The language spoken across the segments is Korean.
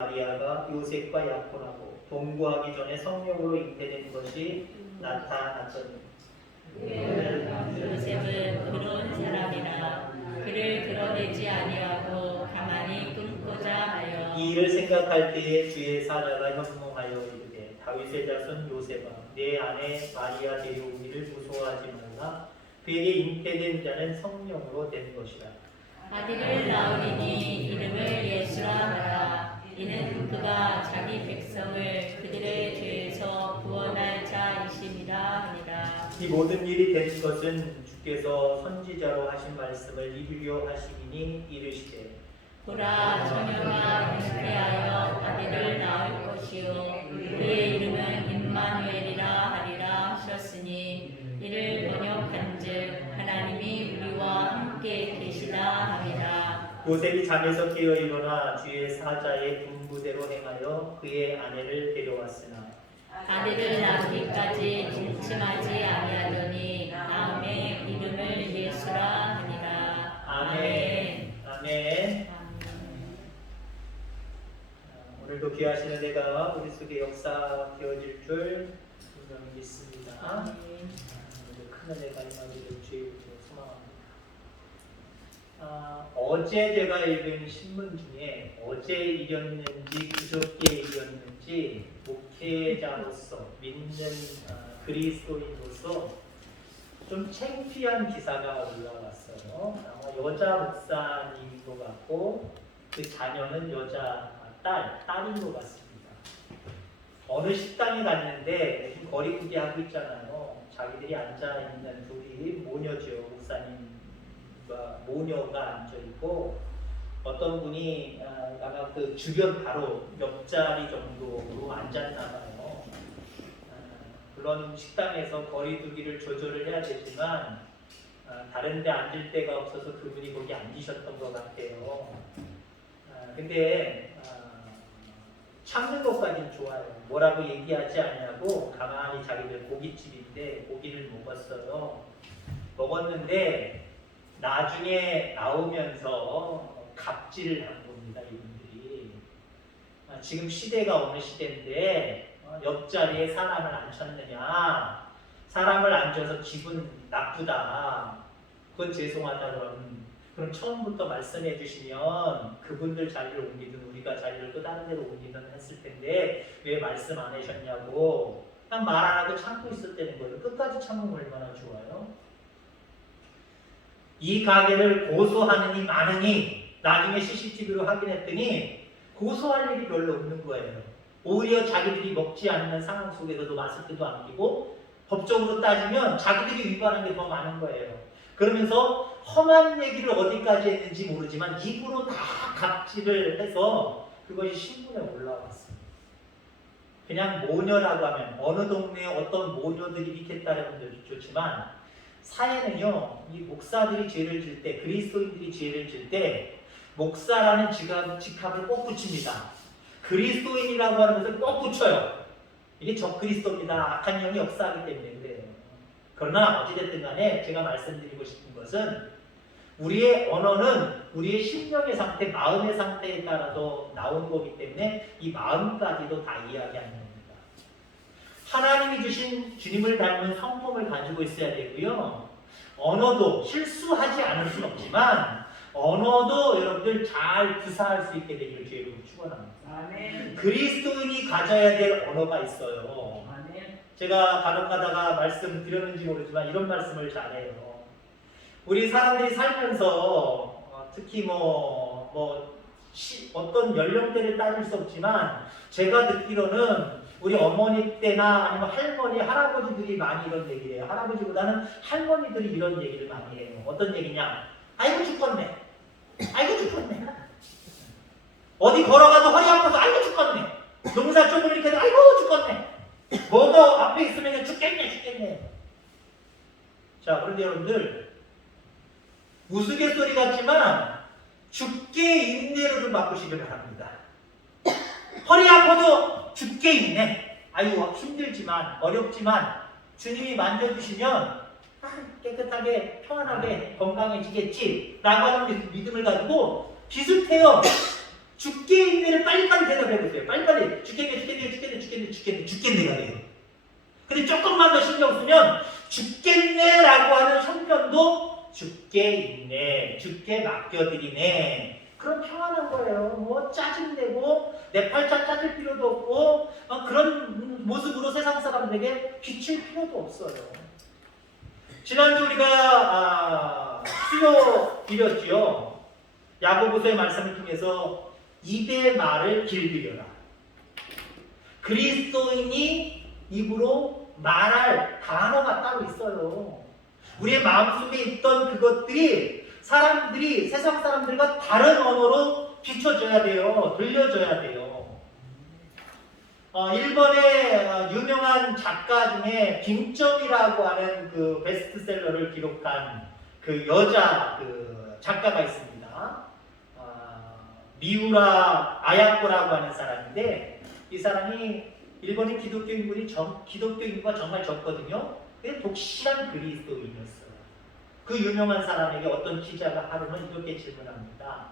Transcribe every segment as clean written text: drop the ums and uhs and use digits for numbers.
마리아가 요셉과 약혼하고 동거하기 전에 성령으로 잉태된 것이 나타났더니 요셉은 의로운 사람이라 그를 드러내지 아니하고 가만히 끊고자 하여 이 일을 생각할 때에 주의 사자가 현몽하여 이르되 다윗의 자손 요셉아 내 아내 마리아 데려오기를 무서워하지 말라 그에게 잉태된 자는 성령으로 된 것이라. 아들을 낳으리니 이름을 예수라 하라. 이는 그가 자기 백성을 그들의 죄에서 구원할 자이심이라 하니라. 이 모든 일이 된 것은 주께서 선지자로 하신 말씀을 이루려 하시니 이르시되 보라 처녀가 잉태하여 아들을 낳을 것이요 그의 이름은 임마누엘이라 하리라 하셨으니 이를 번역한즉 하나님이 우리와 함께 계시다 함이라. 요셉이 잠에서 깨어 일어나 주의 사자의 분부대로 행하여 그의 아내를 데려왔으나 아들을 낳기까지 동침하지 아니하더니 다음에 이름을 예수라 하니라. 아멘. 아멘. 오늘도 귀하시는 내가 우리 속에 역사되어질 줄 분명히 믿습니다. 큰 은혜가 임하기를 주의 이름으로 소망합니다. 어제 제가 읽은 신문 중에 어제 읽었는지 그저께 읽었는지 목회자로서 믿는 그리스도인으로서 좀 창피한 기사가 올라왔어요. 아마 여자 목사님인 것 같고 그 자녀는 딸인 것 같습니다. 어느 식당에 갔는데 무슨 거리두기 하고 있잖아요. 자기들이 앉아있는 둘이 모녀죠. 목사님과 모녀가 앉아있고 어떤 분이 아마 그 주변 바로 옆자리 정도로 앉았나봐요. 물론 식당에서 거리두기를 조절을 해야 되지만 다른 데 앉을 데가 없어서 그분이 거기 앉으셨던 것 같아요. 근데 참는 것까지는 좋아요. 뭐라고 얘기하지 않냐고 가만히 자기들 고깃집인데 고기를 먹었어요. 먹었는데 나중에 나오면서 갑질을 한 겁니다. 이분들이. 지금 시대가 어느 시대인데 옆자리에 사람을 앉혔느냐, 사람을 앉아서 기분 나쁘다, 그건 죄송하다 그럼 처음부터 말씀해 주시면 그분들 자리를 옮기든 우리가 자리를 또 다른 데로 옮기든 했을 텐데 왜 말씀 안 하셨냐고 그냥 말 안 하고 참고 있었다는 거예요. 끝까지 참으면 얼마나 좋아요. 이 가게를 고소하느니 마느니 나중에 CCTV로 확인했더니 고소할 일이 별로 없는 거예요. 오히려 자기들이 먹지 않는 상황 속에서도 마스크도 안 끼고 법적으로 따지면 자기들이 위반한 게 더 많은 거예요. 그러면서 험한 얘기를 어디까지 했는지 모르지만 입으로 다 갑질을 해서 그것이 신문에 올라왔습니다. 그냥 모녀라고 하면 어느 동네에 어떤 모녀들이 밑에 따르면 좋지만 사회는요, 이 목사들이 죄를 질 때, 그리스도인들이 죄를 질 때 목사라는 직함을 꼭 붙입니다. 그리스도인이라고 하는 것을 꼭 붙여요. 이게 적그리스도입니다. 악한 영이 역사하기 때문에 그래요. 그러나 어찌됐든 간에 제가 말씀드리고 싶은 것은 우리의 언어는 우리의 심령의 상태, 마음의 상태에 따라서 나온 거기 때문에 이 마음까지도 다 이야기하는 겁니다. 하나님이 주신 주님을 닮은 성품을 가지고 있어야 되고요. 언어도 실수하지 않을 수는 없지만 언어도 여러분들 잘 구사할 수 있게 되기를 주의로 축원합니다. 아멘. 그리스도인이 가져야 될 언어가 있어요. 아멘. 제가 간혹 가다가 말씀드렸는지 모르지만 이런 말씀을 잘해요. 우리 사람들이 살면서 특히 어떤 연령대를 따질 수 없지만 제가 듣기로는 우리 어머니 때나 아니면 할머니, 할아버지들이 많이 이런 얘기를 해요. 할아버지보다는 할머니들이 이런 얘기를 많이 해요. 어떤 얘기냐? 아이고 죽겠네. 아이고 죽겠네. 어디 걸어가도 허리 아파서 아이고 죽겠네. 농사 쪽을 이렇게 해도 아이고 죽겠네. 뭐도 앞에 있으면 죽겠네. 자, 그런데 여러분들 우스갯소리 같지만 죽게 인내로 좀 바꾸시길 바랍니다. 허리 아파도 죽게 인내. 아유 힘들지만 어렵지만 주님이 만져주시면 깨끗하게 평안하게 건강해지겠지 라고 하는 믿음을 가지고 비슷해요. 죽게 있네를 빨리빨리 대답해보세요. 빨리빨리 죽겠네가 돼요. 근데 조금만 더 신경 쓰면 죽겠네라고 하는 형편도 죽게 있네, 죽게 맡겨드리네. 그럼 평안한 거예요. 뭐 짜증내고 내 팔자 짜질 필요도 없고 그런 모습으로 세상 사람들에게 비칠 필요도 없어요. 지난주 우리가 수요 드렸지요. 야고보서의 말씀을 통해서 입의 말을 길들여라. 그리스도인이 입으로 말할 단어가 따로 있어요. 우리의 마음속에 있던 그것들이 세상 사람들과 다른 언어로 비춰져야 돼요. 들려져야 돼요. 일본의 유명한 작가 중에 빙점이라고 하는 그 베스트셀러를 기록한 그 여자 그 작가가 있습니다. 미우라 아야코라고 하는 사람인데 이 사람이 일본의 기독교인과 정말 적거든요. 근데 독실한 그리스도인이었어요. 그 유명한 사람에게 어떤 기자가 하루는 이렇게 질문합니다.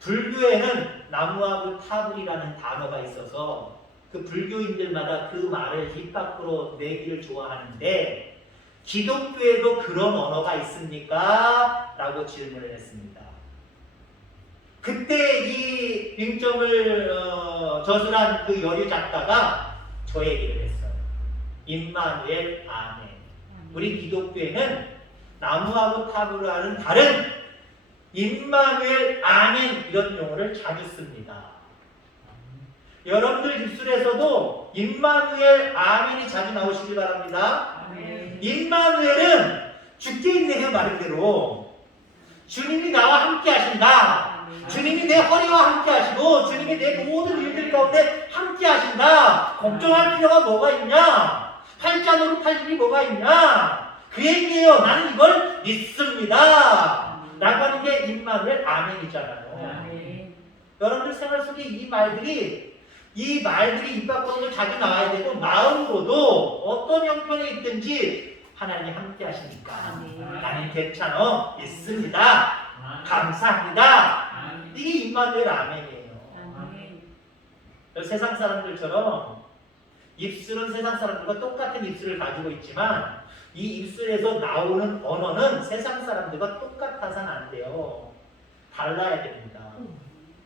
불교에는 나무하고 타불이라는 단어가 있어서 그 불교인들마다 그 말을 입 밖으로 내기를 좋아하는데 기독교에도 그런 언어가 있습니까? 라고 질문을 했습니다. 그때 이 빙점을 저술한 그 여류 작가가 저 얘기를 했어요. 임마누엘 아멘. 우리 기독교에는 나무하고 탑으로 하는 다른 임마누엘 아멘 이런 용어를 자주 씁니다. 여러분들 입술에서도 임마누엘 아멘이 자주 나오시기 바랍니다. 임마누엘은 죽게 있네요. 말대로 주님이 나와 함께 하신다. 주님이 내 허리와 함께 하시고 주님이 내 모든 일들 가운데 함께 하신다. 걱정할 필요가 뭐가 있냐? 팔자 노릇할 일이 뭐가 있냐? 그 얘기예요. 나는 이걸 믿습니다. 라고 하는 게 임마누엘 아멘이잖아요. 여러분들 생활 속에 이 말들이 입 밖으로 자주 나와야 되고 마음으로도 어떤 형편에 있든지 하나님이 함께 하시니까 나는 괜찮아, 있습니다, 감사합니다. 이게 임마누엘 아멘이에요. 세상 사람들처럼 입술은 세상 사람들과 똑같은 입술을 가지고 있지만 이 입술에서 나오는 언어는 세상 사람들과 똑같아서는 안 돼요. 달라야 됩니다.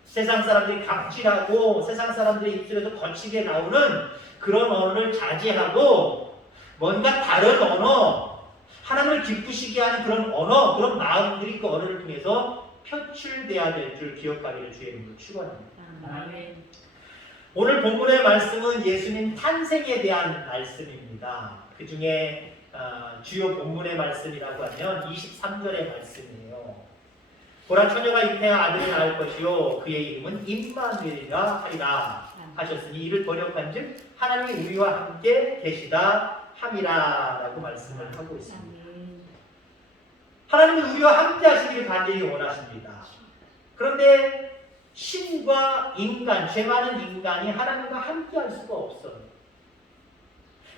세상 사람들이 갑질하고 세상 사람들의 입술에서 거치게 나오는 그런 언어를 자제하고 뭔가 다른 언어, 하나님을 기쁘시게 하는 그런 언어, 그런 마음들이 그 언어를 통해서 표출돼야 될 줄 기억하기를 주의 이름으로 축원합니다. 오늘 본문의 말씀은 예수님 탄생에 대한 말씀입니다. 그 중에 주요 본문의 말씀이라고 하면 23절의 말씀이에요. 보라 처녀가 잉태하 아들을 낳을 것이요 그의 이름은 임마누엘이라 하리라 하셨으니 이를 번역한즉 하나님이 우리와 함께 계시다 함이라 라고 말씀을 하고 있습니다. 하나님은 우리와 함께 하시기를 간절히 원하십니다. 그런데 신과 인간, 죄 많은 인간이 하나님과 함께 할 수가 없어요.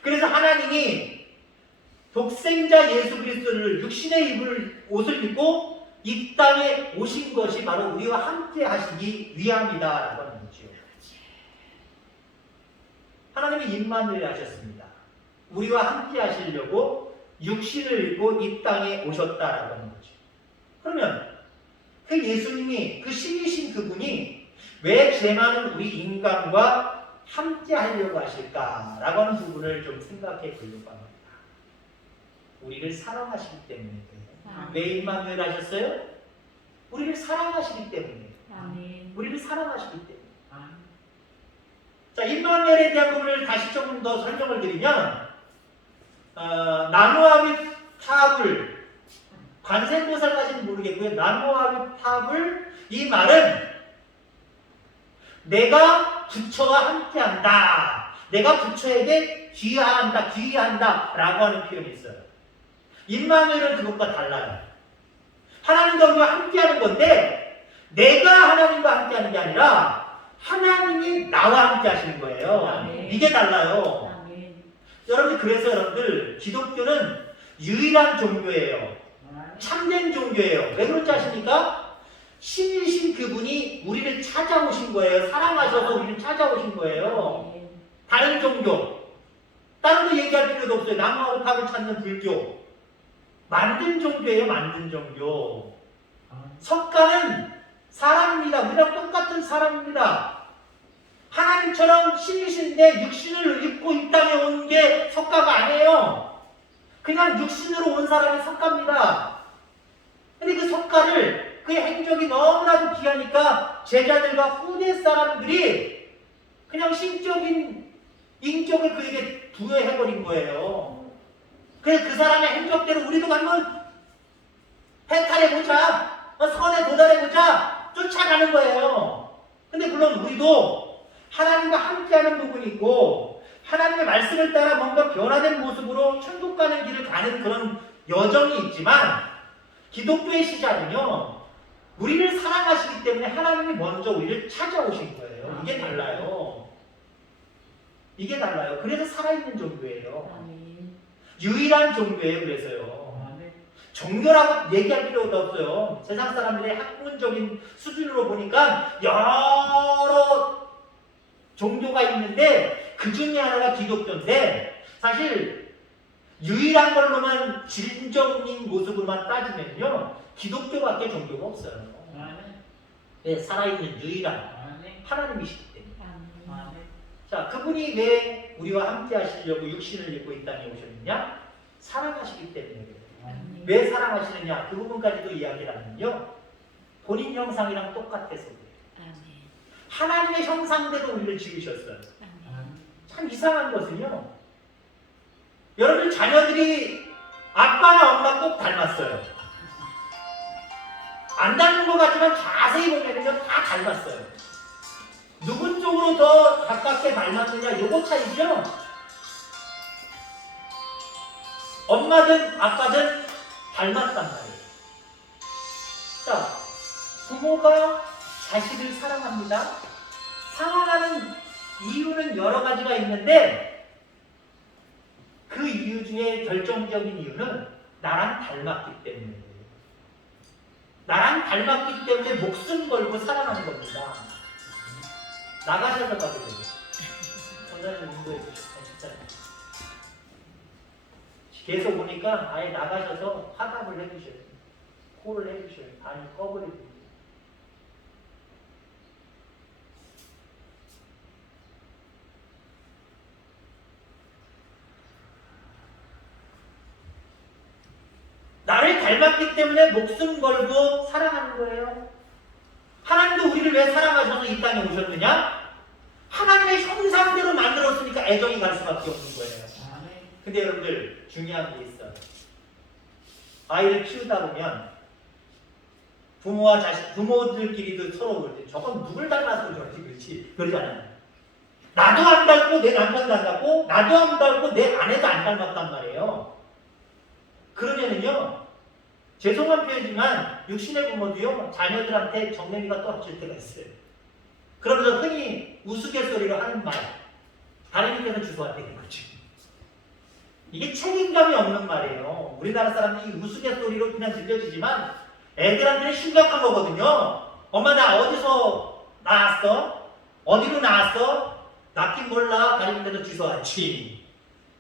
그래서 하나님이 독생자 예수 그리스도를 육신의 옷을 입고 이 땅에 오신 것이 바로 우리와 함께 하시기 위함이다라고 하는 거죠. 하나님이 임마누엘 하셨습니다. 우리와 함께 하시려고 육신을 입고 이 땅에 오셨다라고 하는 거죠. 그러면 그 예수님이, 그 신이신 그분이 왜 죄 많은 우리 인간과 함께 하려고 하실까라고 하는 부분을 좀 생각해 보려고 합니다. 우리를 사랑하시기 때문에. 왜 임마누엘 하셨어요? 우리를 사랑하시기 때문에. 우리를 사랑하시기 때문에. 자, 임마누엘에 대한 부분을 다시 조금 더 설명을 드리면 나무아비 탑을 관세음보살까지는 모르겠고요. 나무아비 탑을 이 말은 내가 부처와 함께한다. 내가 부처에게 귀의한다 라고 하는 표현이 있어요. 임마누엘은 그것과 달라요. 하나님과 우리와 함께하는 건데 내가 하나님과 함께하는 게 아니라 하나님이 나와 함께 하시는 거예요. 이게 달라요. 여러분, 그래서 여러분들 기독교는 유일한 종교예요. 참된 종교예요. 왜 그런지 아십니까? 신이신 그분이 우리를 찾아오신 거예요. 사랑하셔서 우리를 찾아오신 거예요. 다른 종교, 다른 거 얘기할 필요도 없어요. 나무하고 탑을 찾는 불교. 만든 종교예요, 만든 종교. 석가는 사람입니다. 우리랑 똑같은 사람입니다. 하나님처럼 신이신데 육신을 입고 이 땅에 온 게 석가가 아니에요. 그냥 육신으로 온 사람이 석가입니다. 근데 그 석가를, 그의 행적이 너무나도 귀하니까 제자들과 후대 사람들이 그냥 신적인 인격을 그에게 부여해버린 거예요. 그래서 그 사람의 행적대로 우리도 한번 해탈해보자, 선에 도달해보자 쫓아가는 거예요. 근데 물론 우리도 하나님과 함께하는 부분이 있고 하나님의 말씀을 따라 뭔가 변화된 모습으로 천국 가는 길을 가는 그런 여정이 있지만, 기독교의 시작은요, 우리를 사랑하시기 때문에 하나님이 먼저 우리를 찾아오신 거예요. 이게 달라요. 이게 달라요. 그래서 살아있는 종교예요. 유일한 종교예요. 그래서요. 종교라고 얘기할 필요도 없어요. 세상 사람들의 학문적인 수준으로 보니까 여러 종교가 있는데 그 중에 하나가 기독교인데, 사실 유일한 걸로만 진정인 모습으로만 따지면요, 기독교밖에 종교가 없어요. 네, 살아있는 유일한 하나님이시기 때문에. 자, 그분이 왜 우리와 함께 하시려고 육신을 입고 이 땅에 오셨느냐? 사랑하시기 때문에 그래요. 왜 사랑하시느냐? 그 부분까지도 이야기를 하면요, 본인 형상이랑 똑같아서 그래요. 하나님의 형상대로 우리를 지으셨어요. 참 이상한 것은요, 여러분 자녀들이 아빠나 엄마 꼭 닮았어요. 안 닮은 것 같지만 자세히 보면요 다 닮았어요. 누군 쪽으로 더 가깝게 닮았느냐, 요거 차이죠. 엄마든 아빠든 닮았단 말이에요. 자, 부모가 자식을 사랑합니다. 사랑하는 이유는 여러 가지가 있는데 그 이유 중에 결정적인 이유는 나랑 닮았기 때문이에요. 나랑 닮았기 때문에 목숨 걸고 사랑하는 겁니다. 나가셔서 가도 돼요. 원장님 인도해 주셨어요. 진짜. 계속 오니까 아예 나가셔서 화답을 해주셔야 돼요. 콜을 해주셔야 돼요. 아니 꺼버리고. 나를 닮았기 때문에 목숨 걸고 사랑하는 거예요. 하나님도 우리를 왜 사랑하셔서 이 땅에 오셨느냐? 하나님의 형상대로 만들었으니까 애정이 갈 수밖에 없는 거예요. 근데 여러분들 중요한 게 있어요. 아이를 키우다 보면 부모와 자식, 부모들끼리도 서로 그럴 때 저건 누굴 닮아서 저러지, 그렇지? 그러잖아요. 나도 안 닮고 내 남편도 안 닮고 나도 안 닮고 내 아내도 안 닮았단 말이에요. 그러면은요, 죄송한 표현이지만 육신의 부모도요 자녀들한테 정내미가 떨어질 때가 있어요. 그러면서 흔히 우스갯소리로 하는 말, 하나님께서 주소하되는 거죠. 이게 책임감이 없는 말이에요. 우리나라 사람들이 우스갯소리로 그냥 들려지지만 애들한테는 심각한 거거든요. 엄마 나 어디서 나왔어? 어디로 나왔어? 낫긴 몰라. 하나님께서 주소하지.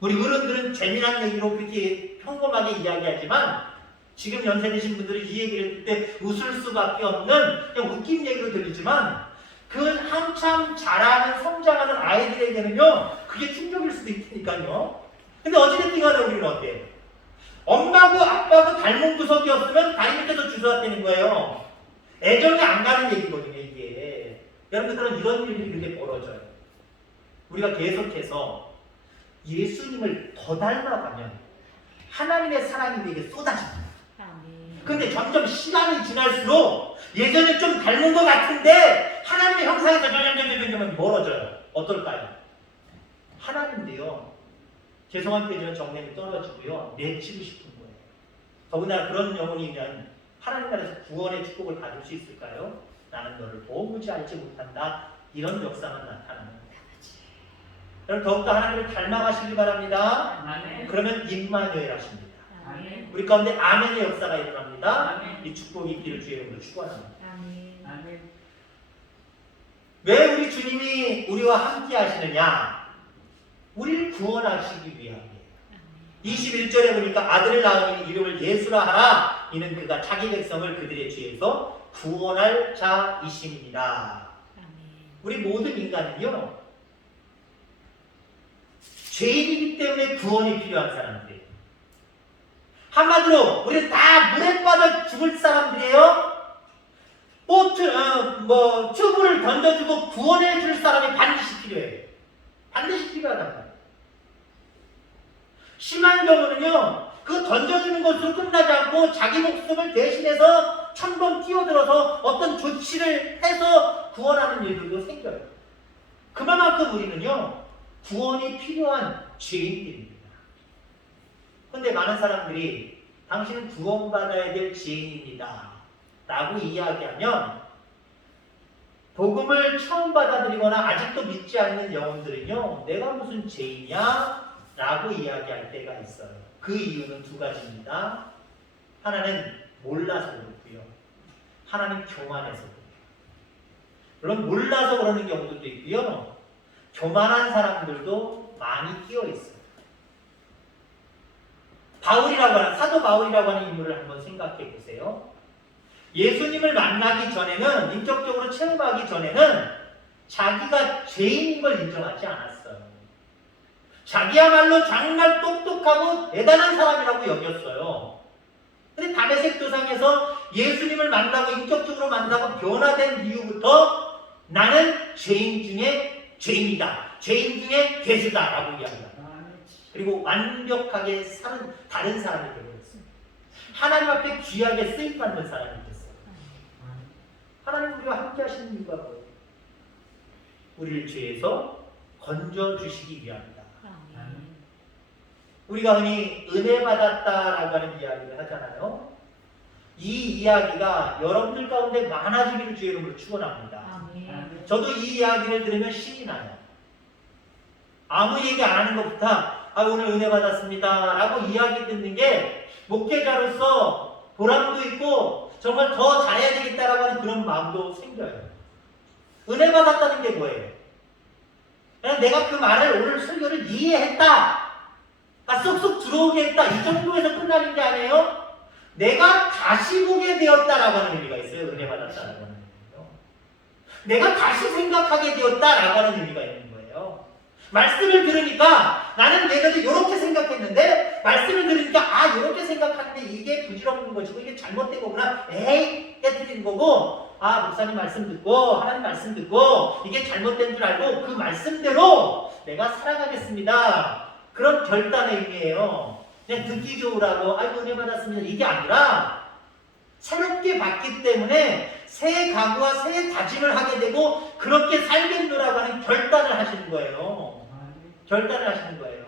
우리 어른들은 재미난 얘기로 그렇게 평범하게 이야기하지만 지금 연세 드신 분들이 이 얘기를 듣을 때 웃을 수밖에 없는 그냥 웃긴 얘기로 들리지만 그 한참 자라는 성장하는 아이들에게는요 그게 충격일 수도 있으니까요. 근데 어찌됐든 간에 우리는 어때요? 엄마고 아빠고 닮은 구석이 없으면 다리 밑에서 주워왔다는 거예요. 애정이 안 가는 얘기거든요 이게. 여러분들은 이런 일들이 그렇게 벌어져요. 우리가 계속해서 예수님을 더 닮아가면 하나님의 사랑이 우리에게 쏟아집니다. 근데 점점 시간이 지날수록 예전에 좀 닮은 것 같은데 하나님의 형상에서 점점 멀어져요. 어떨까요? 하나님도요, 죄송한 표현은 정념이 떨어지고요, 내치고 싶은 거예요. 더군다나 그런 영혼이면 하나님 나라에서 구원의 축복을 받을 수 있을까요? 나는 너를 도무지 알지 못한다. 이런 역사만 나타나는 거예요. 여러분 더욱더 하나님을 닮아가시기 바랍니다. 아멘. 그러면 임마누엘 하십니다. 아멘. 우리 가운데 아멘의 역사가 일어납니다. 아멘. 이 축복이 있기를 주의 이름으로 축원합니다. 아멘. 왜 우리 주님이 우리와 함께 하시느냐? 우리를 구원하시기 위함이에요. 21절에 보니까 아들을 낳으니 이름을 예수라 하라. 이는 그가 자기 백성을 그들의 죄에서 구원할 자이심이니라. 우리 모든 인간은요, 죄인이기 때문에 구원이 필요한 사람들이에요. 한마디로 우리는 다 물에 빠져 죽을 사람들이에요. 튜브를 던져주고 구원해 줄 사람이 반드시 필요해요. 반드시 필요하단 말이에요. 심한 경우는요, 그 던져주는 것으로 끝나지 않고 자기 목숨을 대신해서 천번 뛰어들어서 어떤 조치를 해서 구원하는 일들도 생겨요. 그만큼 우리는요, 구원이 필요한 죄인들입니다. 그런데 많은 사람들이 당신은 구원받아야 될 죄인입니다 라고 이야기하면, 복음을 처음 받아들이거나 아직도 믿지 않는 영혼들은요, 내가 무슨 죄인이야? 라고 이야기할 때가 있어요. 그 이유는 두 가지입니다. 하나는 몰라서 그렇고요, 하나는 교만해서 그래요. 물론 몰라서 그러는 경우도 있고요, 교만한 사람들도 많이 끼어 있어요. 사도 바울이라고 하는 인물을 한번 생각해 보세요. 예수님을 만나기 전에는, 인격적으로 체험하기 전에는 자기가 죄인인 걸 인정하지 않았어요. 자기야말로 정말 똑똑하고 대단한 사람이라고 여겼어요. 근데 다메섹 도상에서 예수님을 만나고 인격적으로 만나고 변화된 이후부터 나는 죄인 중에 죄인이다, 죄인 중에 괴수다 라고 이야기합니다. 그리고 완벽하게 사는 다른 사람이 되어버렸어요. 하나님 앞에 귀하게 쓰임받는 사람이 됐어요. 하나님 우리와 함께 하시는 이유가 뭐예요? 우리를 죄에서 건져주시기 위함이다. 우리가 흔히 은혜 받았다라고 하는 이야기를 하잖아요. 이 이야기가 여러분들 가운데 많아지기를 주의 이름으로 축원합니다. 저도 이 이야기를 들으면 신이 나요. 아무 얘기 안 하는 것보다 오늘 은혜 받았습니다 라고 이야기 듣는 게 목회자로서 보람도 있고 정말 더 잘해야 되겠다라고 하는 그런 마음도 생겨요. 은혜 받았다는 게 뭐예요? 그냥 내가 그 말을, 오늘 설교를 이해했다, 쏙쏙 들어오게 했다, 이 정도에서 끝나는 게 아니에요. 내가 다시 보게 되었다라고 하는 의미가 있어요. 은혜 받았다라고 하는 의미요. 내가 다시 생각하게 되었다라고 하는 의미가 있는 거예요. 말씀을 들으니까 나는 내가 이렇게 생각했는데, 말씀을 들으니까 이렇게 생각하는데 이게 부질없는 것이고 이게 잘못된 거구나, 깨뜨린 거고, 목사님 말씀 듣고 하나님 말씀 듣고 이게 잘못된 줄 알고 그 말씀대로 내가 살아가겠습니다, 그런 결단의 의미예요. 그냥 듣기 좋으라고 은혜 받았습니다 이게 아니라, 새롭게 받기 때문에 새 각오와 새 다짐을 하게 되고 그렇게 살겠노라고 하는 결단을 하시는 거예요. 결단을 하시는 거예요.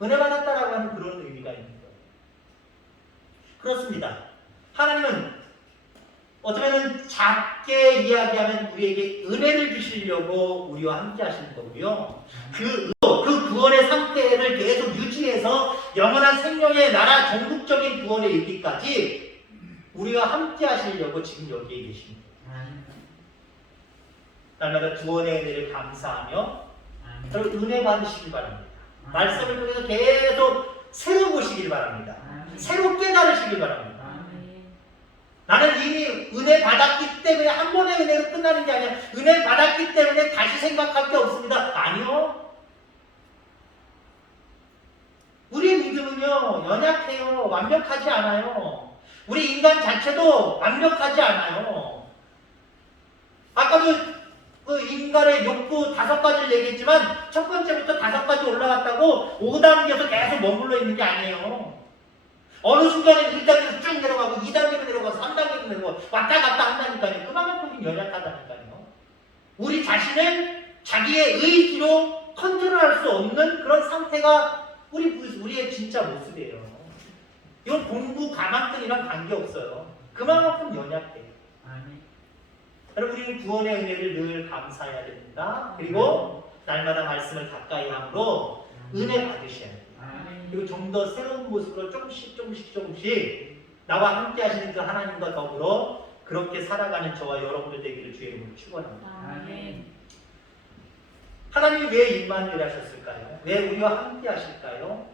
은혜 받았다라고 하는 그런 의미가 있는 거예요. 그렇습니다. 하나님은 어쩌면 작게 이야기하면 우리에게 은혜를 주시려고 우리와 함께 하시는 거고요. 그 구원의 상태를 계속 유지해서 영원한 생명의 나라 전국적인 구원에 이르기까지 우리와 함께 하시려고 지금 여기에 계십니다. 날마다 구원의 은혜를 감사하며 여러분 은혜 받으시길 바랍니다. 말씀을 통해서 계속 새로 보시길 바랍니다. 새로 깨달으시길 바랍니다. 나는 이미 은혜 받았기 때문에 한 번의 은혜로 끝나는 게 아니라 은혜 받았기 때문에 다시 생각할 게 없습니다. 아니요. 우리의 믿음은요, 연약해요. 완벽하지 않아요. 우리 인간 자체도 완벽하지 않아요. 아까도 그 인간의 욕구 5가지를 얘기했지만 첫 번째부터 5가지 올라갔다고 5단계에서 계속 머물러 있는 게 아니에요. 어느 순간에 1단계에서 쭉 내려가고 2단계로 내려가고 3단계로 내려가고 왔다 갔다 한다니까요. 그만큼 연약하다니까요. 우리 자신을 자기의 의지로 컨트롤할 수 없는 그런 상태가 우리의 진짜 모습이에요. 이건 공부 가망등이랑 관계없어요. 그만큼 연약해요. 여러분, 우리는 구원의 은혜를 늘 감사해야 됩니다. 그리고 날마다 말씀을 가까이 함으로 은혜 받으셔야 됩니다. 그리고 좀 더 새로운 모습으로 조금씩 나와 함께 하시는 그 하나님과 더불어 그렇게 살아가는 저와 여러분들 되기를 주의 이름으로 축원합니다. 아멘. 하나님이 왜 임마누엘 하셨을까요? 왜 우리와 함께 하실까요?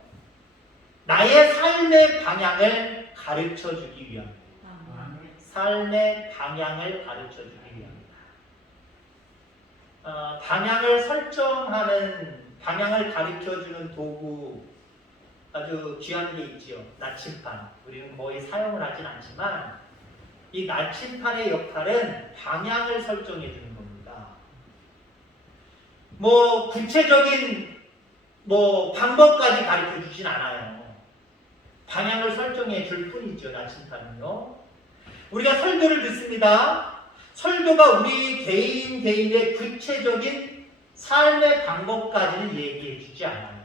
나의 삶의 방향을 가르쳐 주기 위함입니다. 아멘. 삶의 방향을 가르쳐 주기 위함입니다. 방향을 설정하는, 방향을 가르쳐 주는 도구 아주 귀한 게 있지요. 나침판. 우리는 거의 사용을 하진 않지만 이 나침판의 역할은 방향을 설정해 주는 겁니다. 뭐 구체적인 방법까지 가르쳐 주진 않아요. 방향을 설정해 줄 뿐이죠. 나침판은요. 우리가 설교를 듣습니다. 설교가 우리 개인의 구체적인 삶의 방법까지는 얘기해 주지 않아요.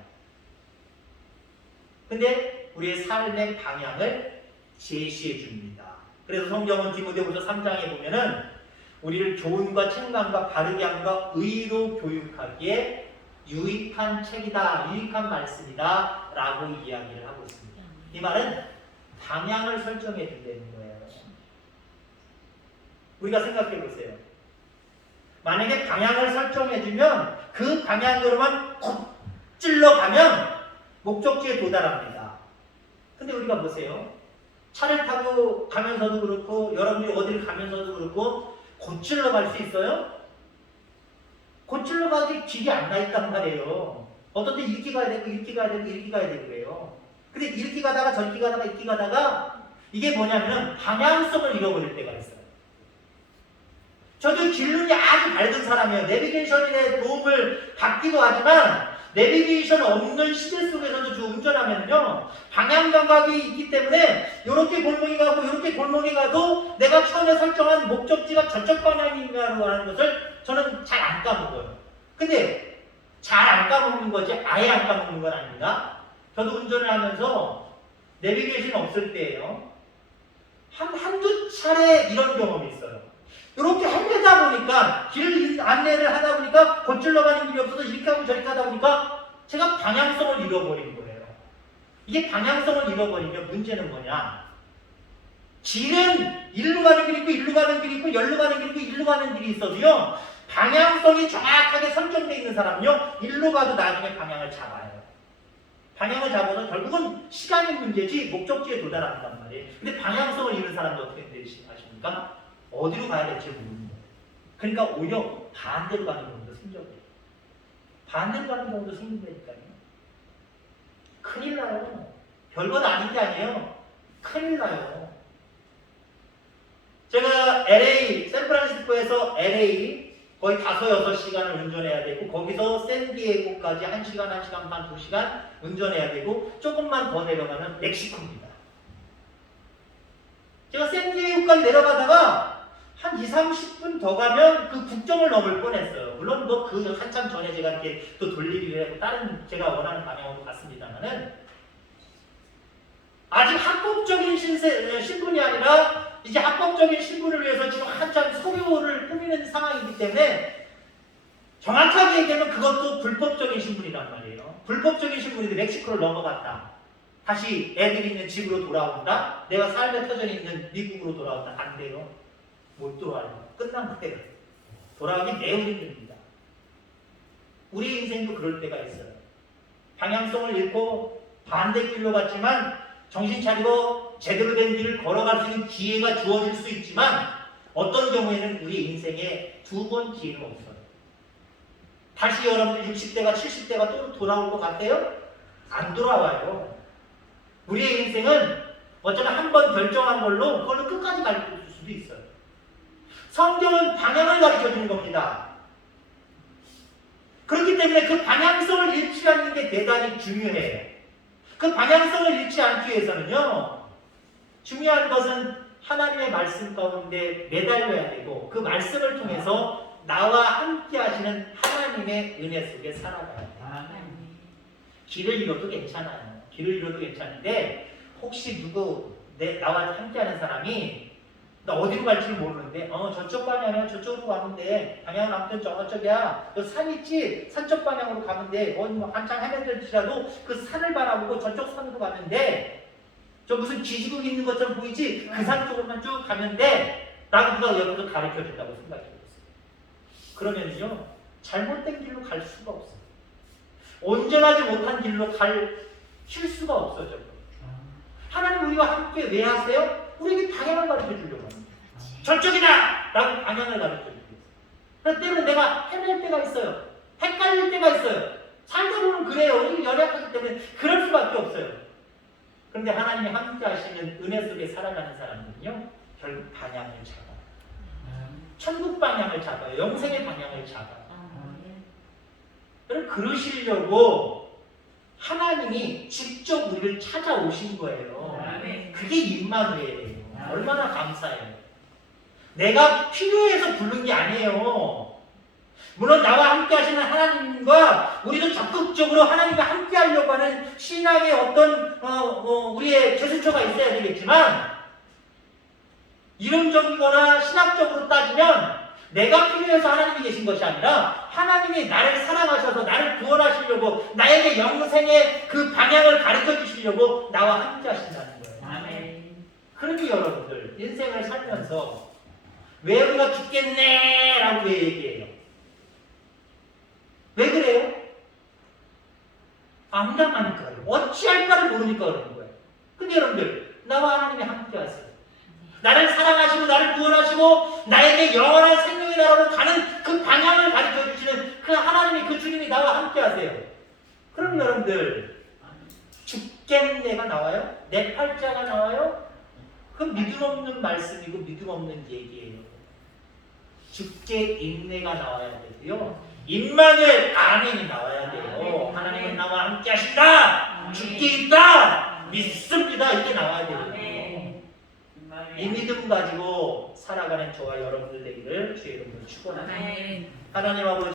근데 우리의 삶의 방향을 제시해 줍니다. 그래서 성경은 디모데후서 3장에 보면은 우리를 교훈과 책망과 바르게 함과 의로 교육하기에 유익한 책이다, 유익한 말씀이다 라고 이야기를 하고 있습니다. 이 말은 방향을 설정해 준다는 거예요. 우리가 생각해 보세요. 만약에 방향을 설정해 주면 그 방향으로만 콕 찔러가면 목적지에 도달합니다. 근데 우리가 보세요. 차를 타고 가면서도 그렇고 여러분이 어디를 가면서도 그렇고 곧질러 갈 수 있어요? 곧질러 가기 길이 안 나 있단 말이에요. 어떤 때 이렇게 가야 되고 이렇게 가야 되고 이렇게 가야 되고 그래요. 근데 이렇게 가다가 저렇게 가다가 이렇게 가다가 이게 뭐냐면 방향성을 잃어버릴 때가 있어요. 저도 길눈이 아주 밝은 사람이에요. 내비게이션의 도움을 받기도 하지만 내비게이션 없는 시대 속에서도 저 운전하면요 방향 감각이 있기 때문에 이렇게 골목이 가고 이렇게 골목이 가도 내가 처음에 설정한 목적지가 저쪽 방향인가로 하는 것을 저는 잘 안 까먹어요. 근데 잘 안 까먹는 거지 아예 안 까먹는 건 아닙니다. 저도 운전을 하면서 내비게이션 없을 때예요. 한두 차례 이런 경험이 있어요. 이렇게 헤매다 보니까 길 안내를 하다 보니까 곧질러 가는 길이 없어서 이렇게 하고 저렇게 하다 보니까 제가 방향성을 잃어버린 거예요. 이게 방향성을 잃어버리면 문제는 뭐냐? 길은 일로 가는 길이 있고 일로 가는 길이 있고 열로 가는 길이 있고 일로 가는 길이 있어도요 방향성이 정확하게 설정되어 있는 사람은요 일로 가도 나중에 방향을 잡아요. 방향을 잡아서 결국은 시간의 문제지 목적지에 도달한단 말이에요. 근데 방향성을 잃은 사람은 어떻게 되십니까? 어디로 가야 될지 모르는 거예요. 그러니까 오히려 반대로 가는 경우도 생겨요. 반대로 가는 경우도 생긴다니까요. 큰일 나요. 별것 아닌 게 아니에요. 큰일 나요. 제가 LA, 샌프란시스코에서 LA 거의 5-6시간을 운전해야 되고 거기서 샌디에고까지 1시간, 1시간 반, 2시간 운전해야 되고 조금만 더 내려가면 멕시코입니다. 제가 샌디에고까지 내려가다가 한 20-30분 더 가면 그 국경을 넘을 뻔했어요. 물론 그 한참 전에 제가 이렇게 또 돌리기를 해서 다른 제가 원하는 방향으로 갔습니다만은 아직 합법적인 신분이 아니라 이제 합법적인 신분을 위해서 지금 한참 서류를 꾸미는 상황이기 때문에 정확하게 얘기하면 그것도 불법적인 신분이란 말이에요. 불법적인 신분인데 멕시코를 넘어갔다. 다시 애들이 있는 집으로 돌아온다. 내가 삶의 터전이 있는 미국으로 돌아온다. 안 돼요. 못 돌아와요. 끝난 거예요. 돌아가기 매우 힘듭니다. 우리 인생도 그럴 때가 있어요. 방향성을 잃고 반대길로 갔지만 정신 차리고 제대로 된 길을 걸어갈 수 있는 기회가 주어질 수 있지만 어떤 경우에는 우리 인생에 2번 기회는 없어요. 다시 여러분들 60대가 70대가 또 돌아올 것 같아요? 안 돌아와요. 우리의 인생은 어쩌면 한 번 결정한 걸로 그걸로 끝까지 갈 수도 있어요. 성경은 방향을 가르쳐 주는 겁니다. 그렇기 때문에 그 방향성을 잃지 않는 게 대단히 중요해요. 그 방향성을 잃지 않기 위해서는요, 중요한 것은 하나님의 말씀 가운데 매달려야 되고 그 말씀을 통해서 나와 함께 하시는 하나님의 은혜 속에 살아가야 돼요. 길을 잃어도 괜찮아요. 길을 잃어도 괜찮은데 혹시 나와 함께하는 사람이 나 어디로 갈지 모르는데 저쪽 방향이야. 저쪽으로 가면 돼. 방향은 아무튼 저쪽이야. 그 산 있지? 산쪽 방향으로 가면 돼. 한참 헤매들지라도 그 산을 바라보고 저쪽 산으로 가면 돼. 저 무슨 기지국 있는 것처럼 보이지? 그 산 쪽으로만 쭉 가면 돼. 라고 누가 옆에서 가르쳐 준다고 생각해 보세요. 그러면요 잘못된 길로 갈 수가 없어요. 온전하지 못한 길로 갈 실수가 없어져. 하나님 우리와 함께 왜 하세요? 우리에게 방향을 가르쳐 주려고 합니다. 저쪽이다! 라고 방향을 가르쳐 주고 있어요. 그래서 때문에 내가 헤맬 때가 있어요. 헷갈릴 때가 있어요. 살다 보면 그래요. 우리 연약하기 때문에 그럴 수밖에 없어요. 그런데 하나님이 함께 하시는 은혜 속에 살아가는 사람은요 결국 방향을 잡아요. 천국 방향을 잡아요. 영생의 방향을 잡아요. 그러시려고 하나님이 직접 우리를 찾아오신 거예요. 그게 임마누엘이에요. 얼마나 감사해요. 내가 필요해서 부른 게 아니에요. 물론 나와 함께 하시는 하나님과 우리도 적극적으로 하나님과 함께 하려고 하는 신앙의 어떤 우리의 제스처가 있어야 되겠지만 이론적이거나 신학적으로 따지면 내가 필요해서 하나님이 계신 것이 아니라 하나님이 나를 사랑하셔서 나를 구원하시려고 나에게 영생의 그 방향을 가르쳐 주시려고 나와 함께 하신다는 거예요. 아멘. 그러니 여러분들 인생을 살면서 왜 우리가 죽겠네 라고 왜 얘기해요? 왜 그래요? 암담하니까요. 어찌할까를 모르니까 그러는 거예요. 근데 여러분들 나와 하나님이 함께 하세요. 나를 사랑하시고 나를 구원하시고 나에게 영원한 생명의 나라로 가는 그 방향을 가르쳐 주시는 그 하나님이 그 주님이 나와 함께 하세요. 그럼 여러분들 죽겠네가 나와요? 내 팔자가 나와요? 그 믿음 없는 말씀이고 믿음 없는 얘기예요. 죽겠네가 나와야 되고요. 임마누엘 아멘이 나와야 돼요. 하나님은 나와 함께 하신다. 죽게 있다. 믿습니다. 이게 나와야 돼요. 이 믿음 가지고 살아가는 저와 여러분들 되기를 주의 이름으로 축원합니다. 하나님 아버지